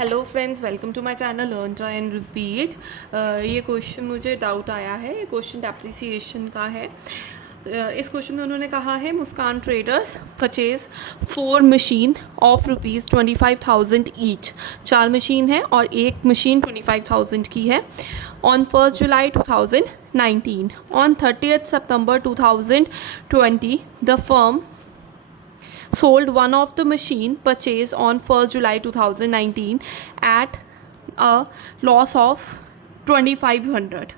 Hello friends, welcome to my channel learn try and repeat. ये question मुझे doubt आया है। ये क्वेश्चन डेप्रिसिएशन का है। इस क्वेश्चन में उन्होंने कहा है Muskan traders purchase 4 machine of ₹25,000 each. 4 machine है और एक मशीन 25,000 की है। On 1 July 2019, on 30 September 2020 the firm sold one of the machine purchased on 1st July 2019 at a loss of 2,500.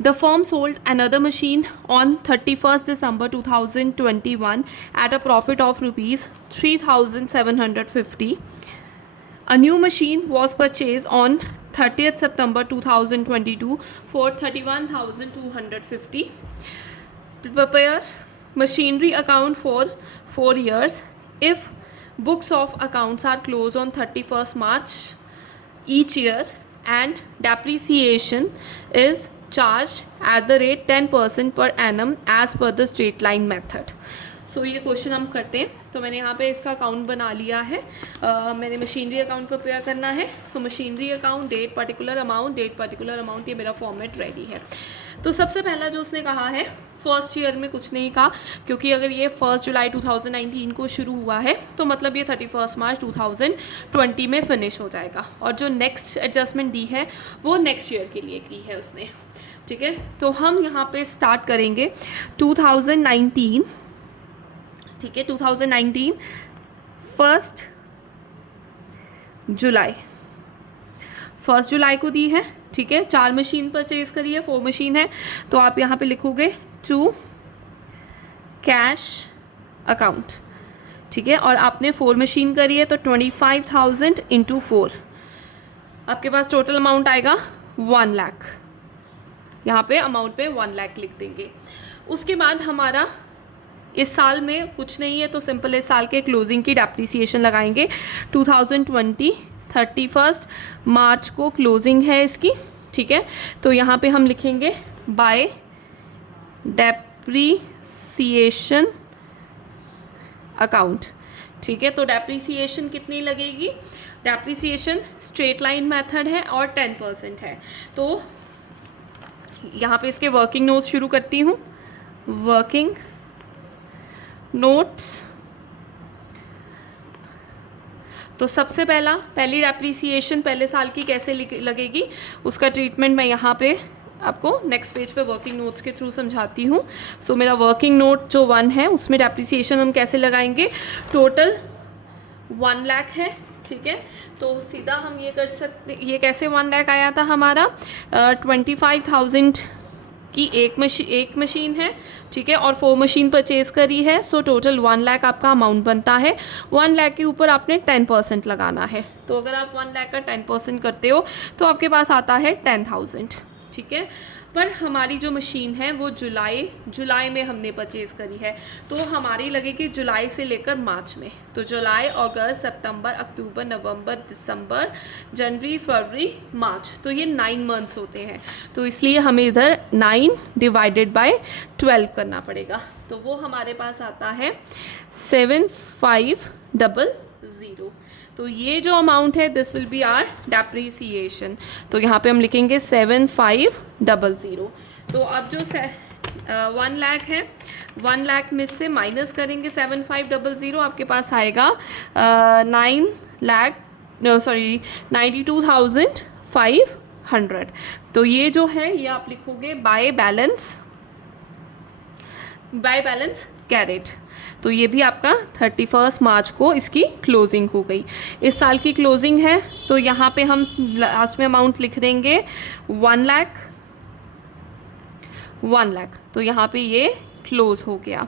The firm sold another machine on 31st December 2021 at a profit of rupees 3,750. A new machine was purchased on 30th September 2022 for 31,250. Prepare machinery account for 4 years. If books of accounts are closed on 31st March each year and depreciation is charged at the rate 10% per annum as per the straight line method. सो ये question हम करते हैं। तो मैंने यहाँ पे इसका account बना लिया है। मैंने मशीनरी अकाउंट प्रिपेयर करना है। So machinery account, date particular amount, ये मेरा फॉर्मेट रेडी है। तो सबसे पहला जो उसने कहा है, फर्स्ट ईयर में कुछ नहीं कहा, क्योंकि अगर ये 1 जुलाई 2019 को शुरू हुआ है तो मतलब ये 31 मार्च 2020 में फिनिश हो जाएगा। और जो नेक्स्ट एडजस्टमेंट दी है वो नेक्स्ट ईयर के लिए की है उसने। ठीक है, तो हम यहाँ पे स्टार्ट करेंगे 2019। ठीक है, 2019 1 जुलाई को दी है। ठीक है, 4 मशीन परचेज करी है, 4 मशीन है। तो आप यहाँ पे लिखोगे टू कैश अकाउंट। ठीक है, और आपने 4 मशीन करी है तो 25,000 इंटू 4, आपके पास टोटल अमाउंट आएगा 1 लाख। यहाँ पे अमाउंट पे 1 लाख लिख देंगे। उसके बाद हमारा इस साल में कुछ नहीं है तो सिंपल इस साल के क्लोजिंग की डेप्रिसिएशन लगाएंगे। 2020 31 मार्च को क्लोजिंग है इसकी। ठीक है, तो यहाँ पे हम लिखेंगे बाय डेप्रिसिएशन अकाउंट। ठीक है, तो डेप्रिसिएशन कितनी लगेगी? डेप्रिसिएशन स्ट्रेट लाइन मेथड है और 10% है। तो यहाँ पे इसके वर्किंग नोट्स शुरू करती हूँ। Working notes. तो सबसे पहली डेप्रिसिएशन पहले साल की कैसे लगेगी उसका ट्रीटमेंट मैं यहाँ पे आपको नेक्स्ट पेज पे वर्किंग नोट्स के थ्रू समझाती हूँ। सो मेरा वर्किंग नोट जो 1 है उसमें डेप्रिसिएशन हम कैसे लगाएंगे? टोटल 1 लाख है। ठीक है, तो सीधा हम ये कर सकते, ये कैसे 1 लाख आया था हमारा? 25,000 की एक मशीन है। ठीक है, और 4 मशीन परचेज करी है। सो टोटल 1 लाख आपका अमाउंट बनता है। 1 लाख के ऊपर आपने 10% लगाना है। तो अगर आप 1 लाख का 10% करते हो तो आपके पास आता है 10,000। ठीक है, पर हमारी जो मशीन है वो जुलाई में हमने परचेज़ करी है, तो हमारी लगेगी जुलाई से लेकर मार्च में। तो जुलाई, अगस्त, सितंबर, अक्टूबर, नवंबर, दिसंबर, जनवरी, फरवरी, मार्च, तो ये 9 मंथ्स होते हैं। तो इसलिए हमें इधर 9 डिवाइडेड बाय 12 करना पड़ेगा। तो वो हमारे पास आता है 7,500। तो ये जो अमाउंट है this will be our depreciation. तो यहाँ पे हम लिखेंगे 7,500। तो अब जो 1 लाख है, 1 लाख में से माइनस करेंगे 7,500, आपके पास आएगा 92,500। तो ये जो है ये आप लिखोगे बाय बैलेंस कैरेट। तो ये भी आपका 31 मार्च को इसकी क्लोजिंग हो गई। इस साल की क्लोजिंग है तो यहाँ पे हम लास्ट में अमाउंट लिख देंगे 1 लाख। तो यहाँ पे ये क्लोज हो गया।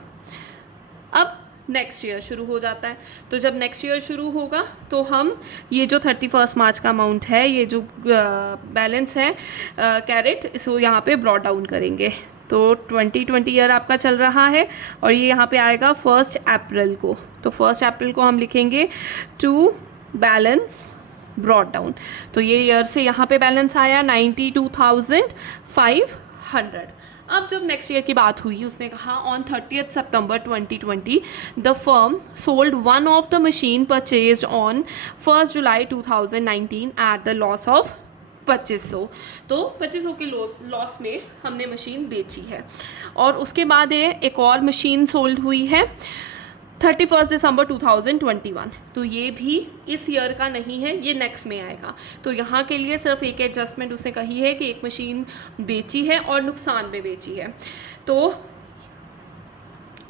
अब नेक्स्ट ईयर शुरू हो जाता है। तो जब नेक्स्ट ईयर शुरू होगा तो हम ये जो 31 मार्च का अमाउंट है, ये जो बैलेंस है कैरेट, इसको यहाँ पे ब्रॉट डाउन करेंगे। तो 2020 ईयर आपका चल रहा है और ये यहाँ पे आएगा 1 अप्रैल को। तो 1 अप्रैल को हम लिखेंगे टू बैलेंस ब्रॉट डाउन। तो ये ईयर से यहाँ पे बैलेंस आया 92,500। अब जब नेक्स्ट ईयर की बात हुई, उसने कहा on 30th September 2020 the firm sold one of the machine purchase on 1st July 2019 at the loss of 2500। तो 2500 के लॉस में हमने मशीन बेची है। और उसके बाद एक और मशीन सोल्ड हुई है 31 दिसंबर 2021। तो ये भी इस ईयर का नहीं है, ये नेक्स्ट में आएगा। तो यहाँ के लिए सिर्फ एक एडजस्टमेंट उसने कही है कि एक मशीन बेची है और नुकसान में बेची है। तो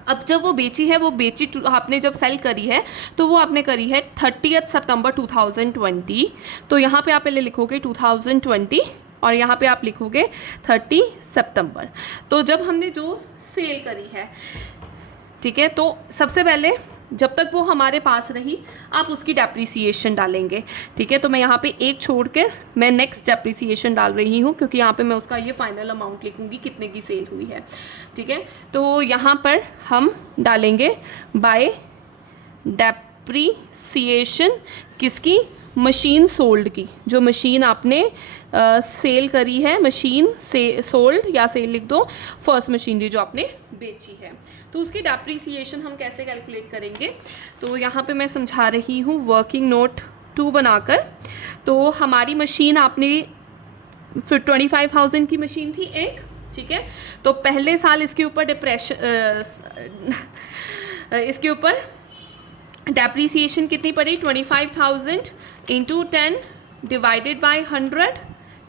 अब जब वो बेची है, वो बेची आपने जब सेल करी है तो वो आपने करी है 30th September 2020। तो यहाँ पे आप पहले लिखोगे 2020 और यहाँ पे आप लिखोगे 30 सितंबर। तो जब हमने जो सेल करी है, ठीक है, तो सबसे पहले जब तक वो हमारे पास रही आप उसकी डेप्रिसिएशन डालेंगे। ठीक है, तो मैं यहाँ पे एक छोड़ कर मैं नेक्स्ट डेप्रिसिएशन डाल रही हूँ, क्योंकि यहाँ पे मैं उसका ये फाइनल अमाउंट लिखूँगी कितने की सेल हुई है। ठीक है, तो यहाँ पर हम डालेंगे बाय डेप्रिसिएशन किसकी, मशीन सोल्ड की, जो मशीन आपने सेल करी है, मशीन से सोल्ड या सेल लिख दो, फर्स्ट मशीनरी जो आपने बेची है। तो उसकी डेप्रिसिएशन हम कैसे कैलकुलेट करेंगे, तो यहाँ पे मैं समझा रही हूँ वर्किंग नोट 2 बनाकर। तो हमारी मशीन आपने फिर 25,000 की मशीन थी एक, ठीक है, तो पहले साल इसके ऊपर इसके ऊपर डेप्रिसिएशन कितनी पड़ी, 25,000 इंटू 10 डिवाइडेड बाय 100।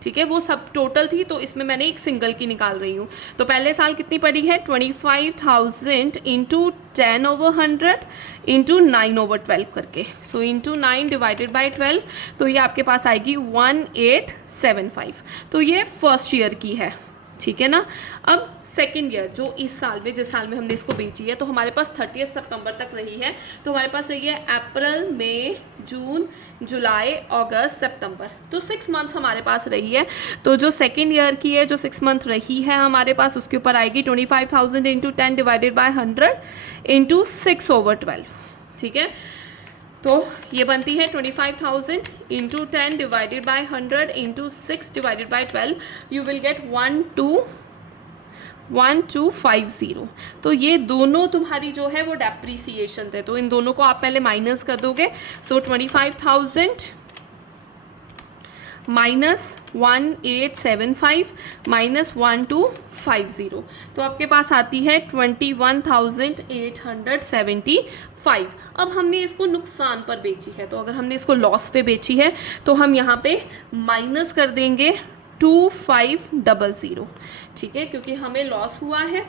ठीक है, वो सब टोटल थी, तो इसमें मैंने एक सिंगल की निकाल रही हूँ। तो पहले साल कितनी पड़ी है, 25,000 इंटू 10/100 इंटू 9/12 करके, सो इंटू 9 डिवाइडेड बाई 12, तो ये आपके पास आएगी 1875। तो ये फर्स्ट ईयर की है, ठीक है ना। अब सेकेंड ईयर जो इस साल में, जिस साल में हमने इसको बेची है, तो हमारे पास 30 सितंबर तक रही है। तो हमारे पास रही है अप्रैल, मई, जून, जुलाई, अगस्त, सितंबर, तो 6 मंथ्स हमारे पास रही है। तो जो सेकेंड ईयर की है, जो 6 मंथ रही है हमारे पास, उसके ऊपर आएगी 25,000 इंटू 10 डिवाइडेड बाई 100 इंटू 6/12। ठीक है, तो ये बनती है 25,000 into 10 divided by 100 into 6 divided by 12, you will get 1250। तो ये दोनों तुम्हारी जो है वो डेप्रीसिएशन थे, तो इन दोनों को आप पहले माइनस कर दोगे। सो 25,000 माइनस 1875 माइनस 1250, तो आपके पास आती है 21,875। अब हमने इसको नुकसान पर बेची है, तो अगर हमने इसको लॉस पे बेची है तो हम यहाँ पे माइनस कर देंगे 2500। ठीक है, क्योंकि हमें लॉस हुआ है,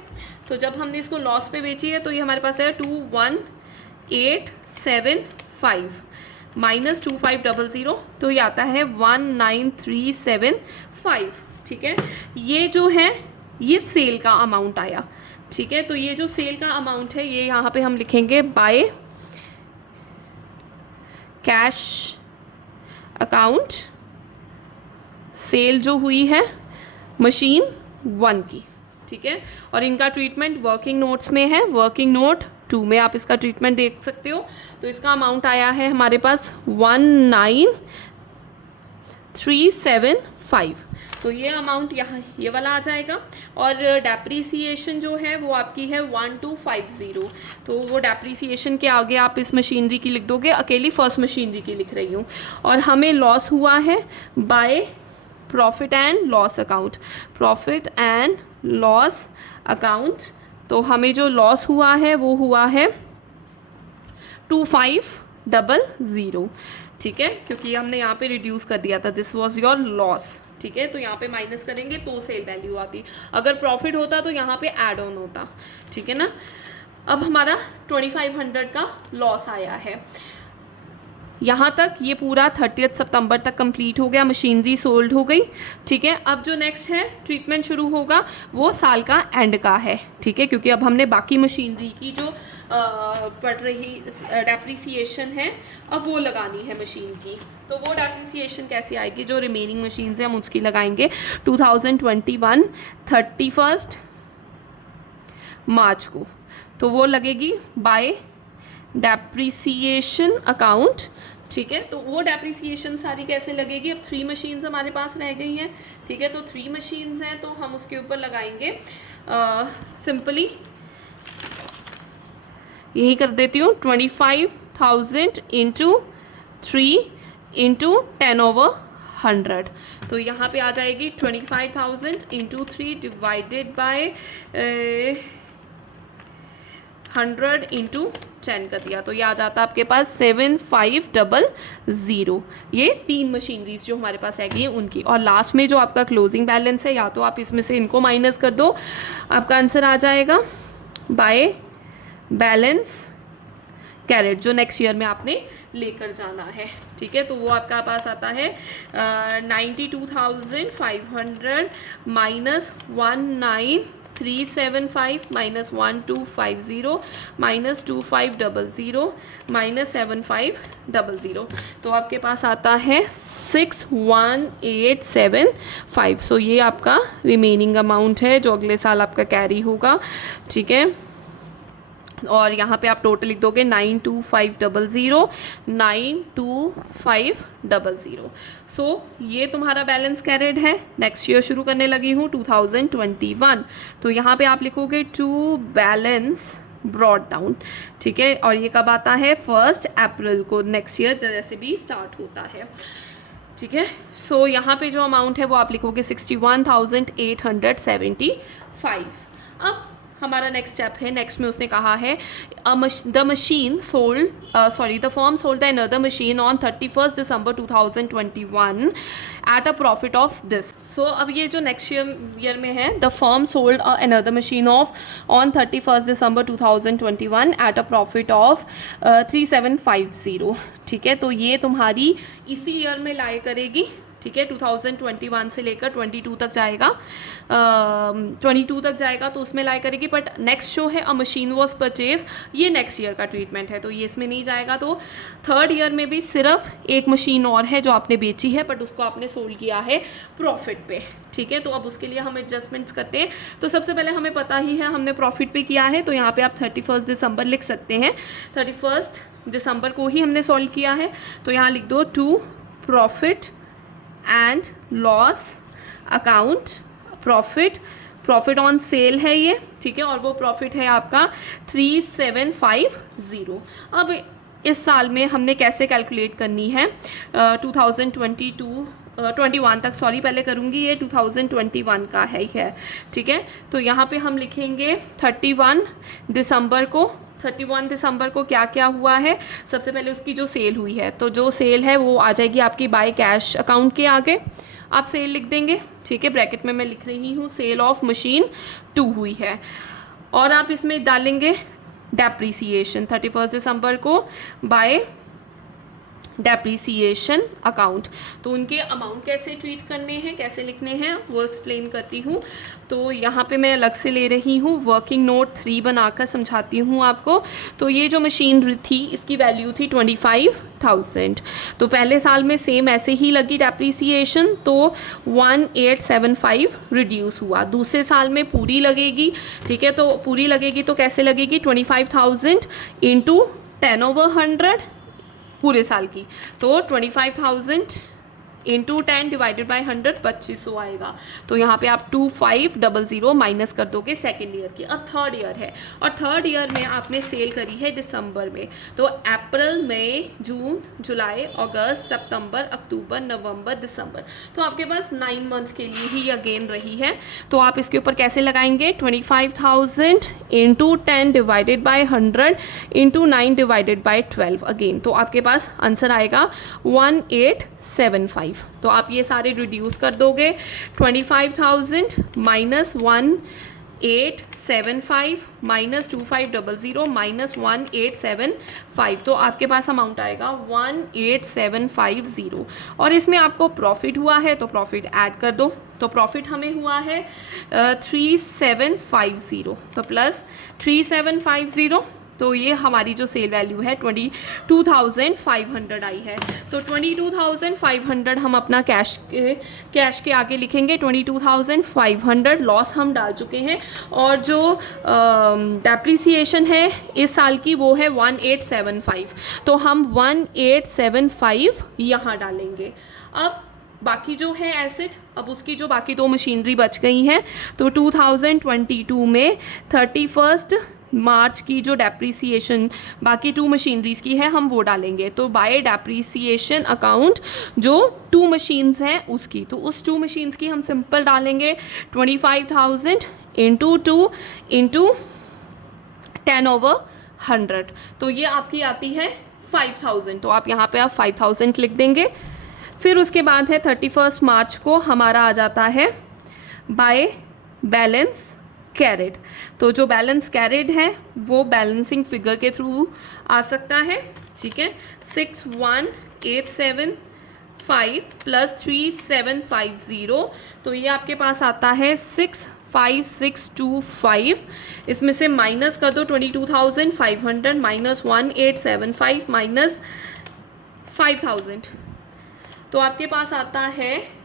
तो जब हमने इसको लॉस पे बेची है तो ये हमारे पास है 21,875 माइनस 2500, तो ये आता है 19,375। ठीक है, ये जो है ये सेल का अमाउंट आया। ठीक है, तो ये जो सेल का अमाउंट है, ये यहाँ पे हम लिखेंगे बाय कैश अकाउंट, सेल जो हुई है मशीन 1 की। ठीक है, और इनका ट्रीटमेंट वर्किंग नोट्स में है, वर्किंग नोट 2 में आप इसका ट्रीटमेंट देख सकते हो। तो इसका अमाउंट आया है हमारे पास 19,375, तो ये अमाउंट यहाँ ये वाला आ जाएगा। और डेप्रीसिएशन जो है वो आपकी है 1250, तो वो डेप्रीसिएशन के आगे आप इस मशीनरी की लिख दोगे, अकेली फर्स्ट मशीनरी की लिख रही हूँ। और हमें लॉस हुआ है by profit and loss account, profit and loss account, तो हमें जो लॉस हुआ है वो हुआ है 2500। ठीक है, क्योंकि हमने यहाँ पे रिड्यूस कर दिया था, दिस वाज योर लॉस। ठीक है, तो यहाँ पे माइनस करेंगे तो सेल वैल्यू आती, अगर प्रॉफिट होता तो यहाँ पे ऐड ऑन होता। ठीक है ना, अब हमारा 2500 का लॉस आया है। यहाँ तक ये पूरा 30 सितंबर तक कंप्लीट हो गया, मशीनरी सोल्ड हो गई। ठीक है, अब जो नेक्स्ट है ट्रीटमेंट शुरू होगा वो साल का एंड का है। ठीक है, क्योंकि अब हमने बाकी मशीनरी की जो पड़ रही डेप्रीसिएशन है अब वो लगानी है मशीन की। तो वो डेप्रीसिएशन कैसे आएगी, जो रिमेनिंग मशीन्स हैं हम उसकी लगाएंगे 2021 31 मार्च को, तो वो लगेगी बाय डेप्रीसिएशन अकाउंट। ठीक है, तो वो डेप्रिसिएशन सारी कैसे लगेगी, अब 3 मशीन्स हमारे पास रह गई हैं, ठीक है, तो 3 मशीन्स हैं तो हम उसके ऊपर लगाएंगे सिंपली यही कर देती हूँ 25,000 इंटू 3 इंटू 10/100, तो यहाँ पे आ जाएगी 25,000 इंटू 3 डिवाइडेड बाय 100 इंटू 10 कर दिया, तो ये आ जाता है आपके पास 7500। ये 3 मशीनरीज जो हमारे पास आएगी उनकी, और लास्ट में जो आपका क्लोजिंग बैलेंस है या तो आप इसमें से इनको माइनस कर दो, आपका आंसर आ जाएगा बाय बैलेंस कैरेट जो नेक्स्ट ईयर में आपने लेकर जाना है, ठीक है, तो वो आपका पास आता है 92,500 माइनस 19,375 माइनस 1250 माइनस 2500 माइनस 7500, तो आपके पास आता है 61,875। सो ये आपका रिमेनिंग अमाउंट है जो अगले साल आपका कैरी होगा, ठीक है, और यहाँ पे आप टोटल लिख दोगे 92,500 92,500। सो ये तुम्हारा बैलेंस कैरिड है। नेक्स्ट ईयर शुरू करने लगी हूँ 2021, तो यहाँ पे आप लिखोगे टू बैलेंस ब्रॉड डाउन, ठीक है, और ये कब आता है 1 अप्रैल को नेक्स्ट ईयर जैसे भी स्टार्ट होता है, ठीक है। सो यहाँ पे जो अमाउंट है वो आप लिखोगे 61,875। अब हमारा नेक्स्ट स्टेप है, नेक्स्ट में उसने कहा है the machine sold the firm sold the another machine on 31 December 2021 at a profit of this. So अब ये जो नेक्स्ट ईयर में है, the firm sold another machine of on 31 December 2021 at a profit of 3750, ठीक है, तो ये तुम्हारी इसी ईयर में लाई करेगी, ठीक है, 2021 से लेकर 22 तक जाएगा, 22 तक जाएगा तो उसमें लाई करेगी। बट नेक्स्ट जो है अ मशीन वॉज परचेज, ये नेक्स्ट ईयर का ट्रीटमेंट है तो ये इसमें नहीं जाएगा। तो थर्ड ईयर में भी सिर्फ एक मशीन और है जो आपने बेची है बट उसको आपने सोल्ड किया है प्रॉफिट पे, ठीक है, तो अब उसके लिए हम एडजस्टमेंट्स करते हैं। तो सबसे पहले हमें पता ही है हमने प्रॉफिट पे किया है, तो यहाँ पे आप 31 दिसंबर लिख सकते हैं, 31 दिसंबर को ही हमने सोल्व किया है, तो यहाँ लिख दो to profit and loss account, profit on sale है ये, ठीक है, और वो प्रॉफिट है आपका 3750। अब इस साल में हमने कैसे कैलकुलेट करनी है 2021 तक, सॉरी पहले करूँगी, ये 2021 का है, ठीक है, तो यहाँ पे हम लिखेंगे 31 दिसंबर को क्या क्या हुआ है। सबसे पहले उसकी जो सेल हुई है, तो जो सेल है वो आ जाएगी आपकी बाय कैश अकाउंट के आगे, आप सेल लिख देंगे, ठीक है, ब्रैकेट में मैं लिख रही हूँ सेल ऑफ मशीन 2 हुई है, और आप इसमें डालेंगे डेप्रीसिएशन 31 दिसंबर को बाय डेप्रीसिएशन अकाउंट। तो उनके अमाउंट कैसे ट्रीट करने हैं, कैसे लिखने हैं वो एक्सप्लेन करती हूँ। तो यहाँ पे मैं अलग से ले रही हूँ, वर्किंग नोट 3 बनाकर समझाती हूँ आपको। तो ये जो मशीन थी इसकी वैल्यू थी 25,000, तो पहले साल में सेम ऐसे ही लगी डेप्रीसिएशन, तो 1875 रिड्यूस हुआ। दूसरे साल में पूरी लगेगी, ठीक है, तो पूरी लगेगी तो कैसे लगेगी 25,000 इंटू 10/100 पूरे साल की, तो 25,000 इंटू 10 डिवाइडेड बाई 100 2500 आएगा। तो यहाँ पे आप 2500 माइनस कर दोगे सेकेंड ईयर की। अब थर्ड ईयर है, और थर्ड ईयर में आपने सेल करी है दिसंबर में, तो अप्रैल मई जून जुलाई अगस्त सितंबर अक्टूबर नवंबर दिसंबर, तो आपके पास 9 मंथ्स के लिए ही अगेन रही है। तो आप इसके ऊपर कैसे लगाएंगे 25,000 into 10 divided by 100 into 9 divided by 12 again, तो आपके पास आंसर आएगा 1875। तो आप ये सारे रिड्यूस कर दोगे, 25,000 माइनस 1875 माइनस 2500 माइनस 1875, तो आपके पास अमाउंट आएगा 1875। और इसमें आपको प्रॉफिट हुआ है तो प्रॉफिट ऐड कर दो, तो प्रॉफिट हमें हुआ है 3750, तो प्लस 3750 तो ये हमारी जो सेल वैल्यू है 22,500 आई है। तो 22,500 हम अपना कैश के आगे लिखेंगे 22,500 लॉस हम डाल चुके हैं। और जो डेप्रिसिएशन है इस साल की वो है 1875, तो हम 1875 यहाँ डालेंगे। अब बाकी जो है एसेट, अब उसकी जो बाकी दो मशीनरी बच गई हैं, तो 2022 में 31 मार्च की जो डेप्रीसिएशन बाकी 2 मशीनरीज की है हम वो डालेंगे। तो बाय डेप्रीसिएशन अकाउंट जो 2 मशीन्स हैं उसकी, तो उस 2 मशीन्स की हम सिंपल डालेंगे 25,000 इंटू 2 इंटू 10/100, तो ये आपकी आती है 5,000। तो आप यहाँ पे आप 5,000 लिख देंगे। फिर उसके बाद है 31 मार्च को हमारा आ जाता है बाय बैलेंस कैरिड। तो जो बैलेंस कैरिड है वो बैलेंसिंग फिगर के थ्रू आ सकता है, ठीक है। 61,875 प्लस 3,750, तो ये आपके पास आता है 6,5,625। इसमें से माइनस कर दो 22,500 माइनस 1,875 माइनस 5,000, तो आपके पास आता है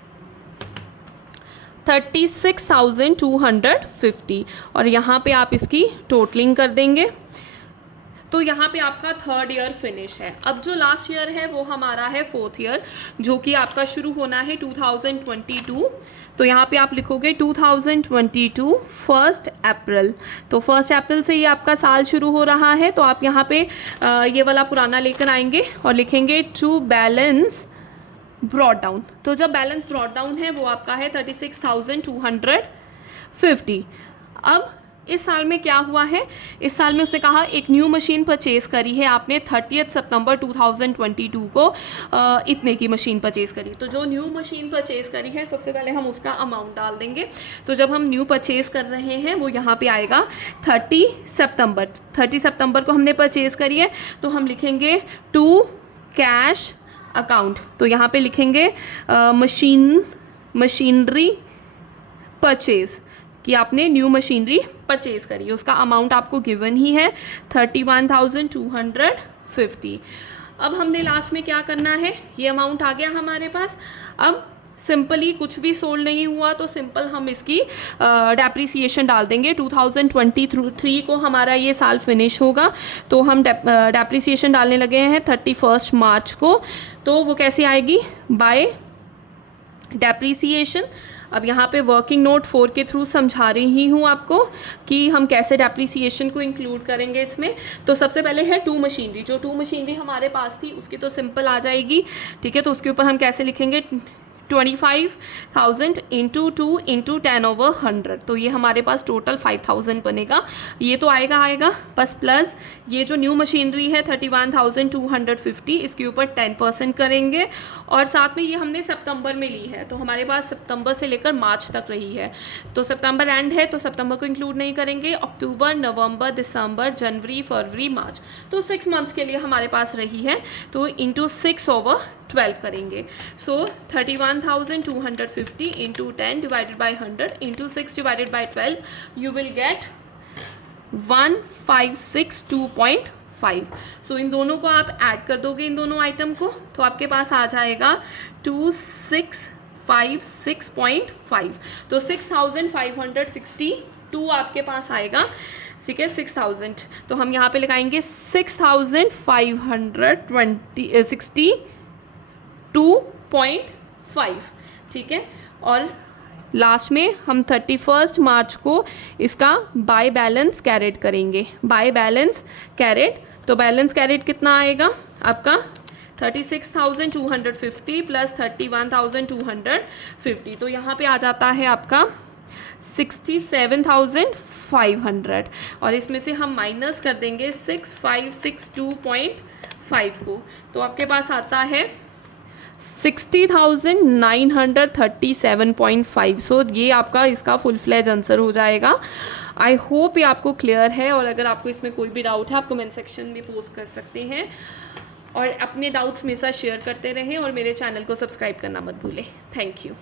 36,250। और यहाँ पे आप इसकी टोटलिंग कर देंगे, तो यहाँ पे आपका 3rd ईयर फिनिश है। अब जो लास्ट ईयर है वो हमारा है 4th ईयर, जो कि आपका शुरू होना है 2022। तो यहाँ पे आप लिखोगे 2022 1 अप्रैल, तो 1 अप्रैल से ये आपका साल शुरू हो रहा है। तो आप यहाँ पे ये वाला पुराना लेकर आएंगे और लिखेंगे टू बैलेंस ब्रॉड डाउन। तो जब बैलेंस ब्रॉड डाउन है वो आपका है 36,250। अब इस साल में क्या हुआ है, इस साल में उसने कहा एक न्यू मशीन परचेज करी है आपने 30 सितंबर 2022 को इतने की मशीन परचेज करी। तो जो न्यू मशीन परचेज करी है सबसे पहले हम उसका अमाउंट डाल देंगे। तो जब हम न्यू परचेज कर रहे हैं वो यहाँ पे आएगा 30 सितंबर को हमने परचेज करी है, तो हम लिखेंगे टू कैश अकाउंट। तो यहाँ पे लिखेंगे मशीनरी परचेज कि आपने न्यू मशीनरी परचेज करी है, उसका अमाउंट आपको गिवन ही है 31,250। अब हमने लास्ट में क्या करना है, ये अमाउंट आ गया हमारे पास। अब सिंपली कुछ भी सोल्ड नहीं हुआ तो सिंपल हम इसकी डेप्रीसिएशन डाल देंगे। 2023 को हमारा ये साल फिनिश होगा, तो हम डेप्रीसिएशन डालने लगे हैं 31 मार्च को। तो वो कैसे आएगी, बाय डेप्रीसिएशन। अब यहाँ पे वर्किंग नोट 4 के थ्रू समझा रही हूँ आपको कि हम कैसे डेप्रीसिएशन को इंक्लूड करेंगे इसमें। तो सबसे पहले है 2 मशीनरी, जो 2 मशीनरी हमारे पास थी उसकी तो सिंपल आ जाएगी, ठीक है। तो उसके ऊपर हम कैसे लिखेंगे 25,000 इंटू 2 इंटू 10/100, तो ये हमारे पास टोटल 5,000 बनेगा। ये तो आएगा बस प्लस ये जो न्यू मशीनरी है 31,250, इसके ऊपर 10% करेंगे। और साथ में ये हमने सितंबर में ली है, तो हमारे पास सितंबर से लेकर मार्च तक रही है। तो सितंबर एंड है तो सितंबर को इंक्लूड नहीं करेंगे। अक्टूबर, नवंबर, दिसंबर, जनवरी, फरवरी, मार्च, तो 6 मंथ्स के लिए हमारे पास रही है, तो इंटू 6/12 करेंगे। सो 31,250 into 10 divided by 100 into 6 divided by 12, you will get 1562.5। सो इन दोनों को आप ऐड कर दोगे, इन दोनों आइटम को, तो आपके पास आ जाएगा 2656.5। तो 6,562 आपके पास आएगा, ठीक है। 6,000 तो हम यहाँ पे लगाएंगे 6,562.5, ठीक है। और लास्ट में हम 31 मार्च को इसका बाय बैलेंस कैरेट करेंगे, बाय बैलेंस कैरेट। तो बैलेंस कैरेट कितना आएगा आपका 36,250 प्लस 31,250, तो यहाँ पे आ जाता है आपका 67,500। और इसमें से हम माइनस कर देंगे 6,562.5 को, तो आपके पास आता है 60,937.5। सो ये आपका इसका फुल फ्लेज आंसर हो जाएगा। आई होप ये आपको क्लियर है, और अगर आपको इसमें कोई भी डाउट है आप कमेंट सेक्शन में पोस्ट कर सकते हैं, और अपने डाउट्स मेरे साथ शेयर करते रहें, और मेरे चैनल को सब्सक्राइब करना मत भूलें। Thank you.